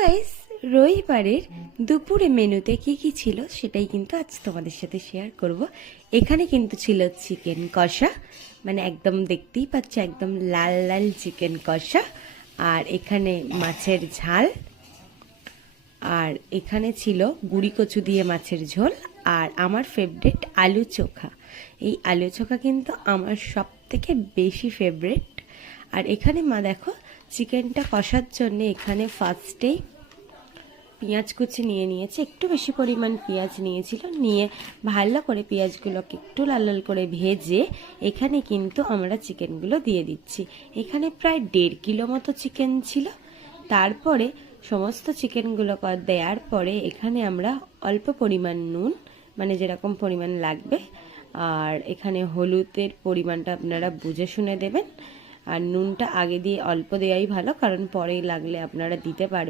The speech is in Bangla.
গাইস, রবিবারের দুপুরে মেনুতে কি কি ছিল সেটাই কিন্তু আজ তোমাদের সাথে শেয়ার করব। এখানে কিন্তু ছিল চিকেন কষা, মানে একদম দেখতেই পাচ্ছ একদম লাল লাল চিকেন কষা। আর এখানে মাছের ঝাল, আর এখানে ছিল গুঁড়ি কচু দিয়ে মাছের ঝোল, আর আমার ফেভারিট আলু চোখা। এই আলু চোখা কিন্তু আমার সব থেকে বেশি ফেভারিট। আর এখানে মা দেখো চিকেনটা কষার জন্য এখানে ফার্স্টেই পেঁয়াজ কুচি নিয়ে নিয়েছে, একটু বেশি পরিমাণ পেঁয়াজ নিয়েছিল, নিয়ে ভালো করে পেঁয়াজগুলোকে একটু লাল লাল করে ভেজে এখানে কিন্তু আমরা চিকেনগুলো দিয়ে দিচ্ছি। এখানে প্রায় 1.5 কিলো মতো চিকেন ছিল। তারপরে সমস্ত চিকেনগুলো দেওয়ার পরে এখানে আমরা অল্প পরিমাণ নুন, মানে যেরকম পরিমাণ লাগবে, আর এখানে হলুদের পরিমাণটা আপনারা বুঝে শুনে দেবেন। আর নুনটা আগে দিয়ে অল্প দেওয়াই ভালো, কারণ পরে লাগলে আপনারা দিতে পারবেন।